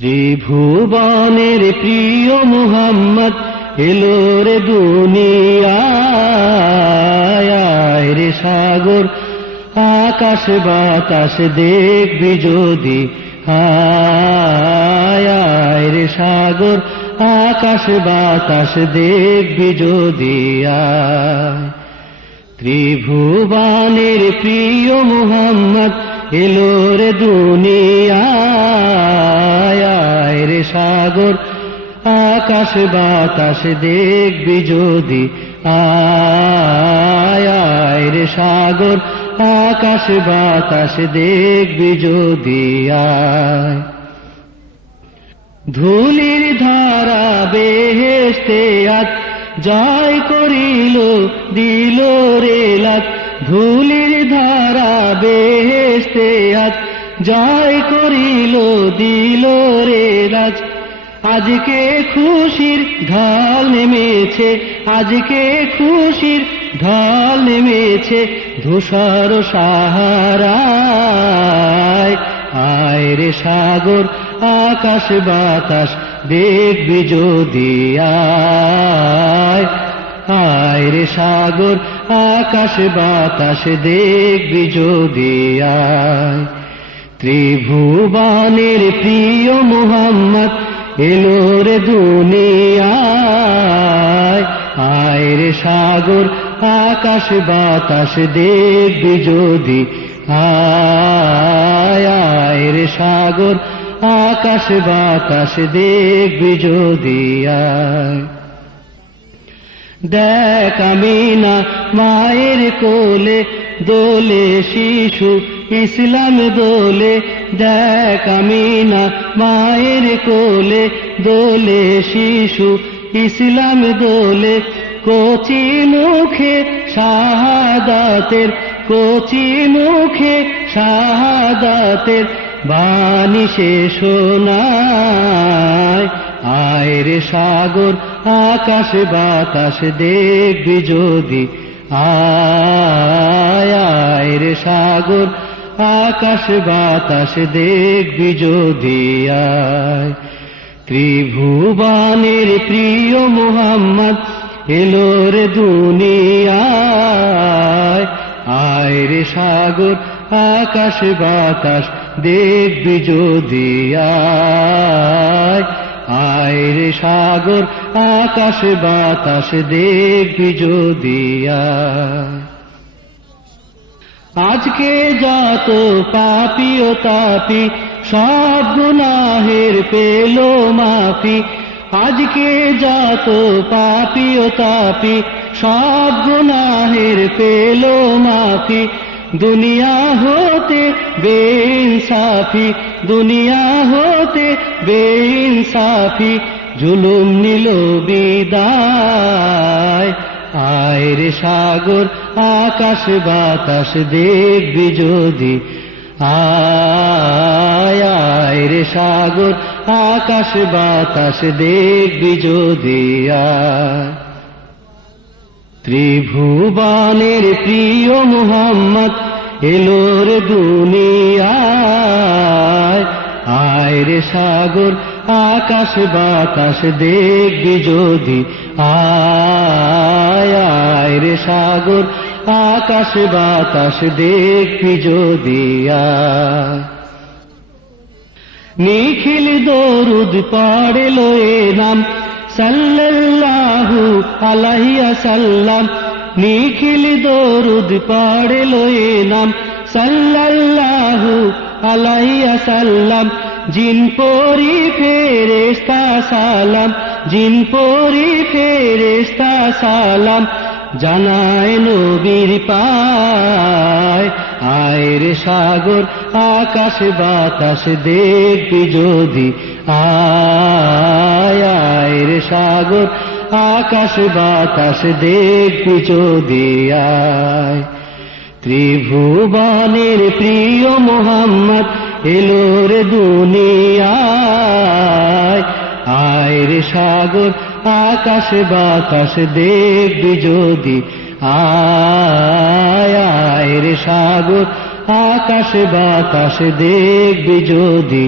ত্রিভুবনের প্রিয় মুহাম্মদ এলো রে দুনিয়ায় রে সাগর আকাশ বাতাস দেখবি যদি আয় রে সাগর আকাশ বাতাস দেখবি যদি ত্রিভুবনের প্রিয় মুহাম্মদ এলো রে দুনিয়ায় রে সাগর আকাশ বাতাস দেখবি যদি আয় রে সাগর আকাশ বাতাস দেখবি যদি ধুলির ধারা বেহেশতে আজ জয় করিল দিল রে লাত ধুলির ধারা বেহেশতে আজ জয় করিল দিল রে রাজ আজকে খুশির ঢল নেমেছে আজকে খুশির ঢল নেমেছে ধূসর সাহারায় আয় রে সাগর আকাশ বাতাস দেখবি যদি আয় রে সাগর আকাশ বাতাস দেখবি যদি ত্রিভুবনের প্রিয় মুহাম্মদ এলো রে দুনিয়ায় আয় রে সাগর আকাশ বাতাস দেখবি যদি আয় রে সাগর আকাশ বাতাস দেখবি যদি দেখ আমিনা মায়ের কোলে দোলে শিশু ইসলাম দোলে দেখ আমিনা মায়ের কোলে দোলে শিশু ইসলাম দোলে কচি মুখে শাহাদাতের কচি মুখে শাহাদাতের বাণী সে শোনায় আয় রে সাগর আকাশ বাতাস দেখবি যদি আয় রে সাগর আকাশ বাতাস দেখবি যদি ত্রিভুবনের প্রিয় মুহাম্মদ এলো রে দুনিয়ায় আয় রে সাগর আকাশ বাতাস দেখবি যদি আয় রে সাগর আকাশ বাতাস দেখবি যদি আজকে যত পাপী ও তাপী সব গুনাহের পেল মাফি আজকে যত পাপী ও তাপী সব গুনাহের পেল মাফি দুনিয়া হতে বেইনসাফি দুনিয়া হতে বেইনসাফি জুলুম নিল বিদায় আয় রে সাগর আকাশ বাতাস দেখবি যদি আয় রে সাগর আকাশ বাতাস দেখবি যদি ত্রিভুবনের প্রিয় মুহাম্মদ এলো রে দুনিয়ায় আয় রে সাগর আকাশ বাতাস দেখবি যদি আয় রে সাগর আকাশ বাতাস দেখবি যদি নিখিল দরুদ পড়ল এ নাম সাল্লাল্লাহু আলাইহি ওয়াসাল্লাম নিখিল দরুদ পড়ল এ নাম সাল্লাল্লাহু আলাইহি ওয়াসাল্লাম জিন পরি ফেরেশতা সালাম জিন পরি ফেরেশতা সালাম জানায় নবীর পায় আয় রে সাগর আকাশ বাতাস দেখবি যদি আয় রে সাগর আকাশ বাতাস দেখবি যদি ত্রিভুবনের প্রিয় মুহাম্মদ এলো রে দুনিয়ায় আয় রে সাগর আকাশ বাতাস দেখবি যদি আয় রে সাগর আকাশ বাতাস দেখবি যদি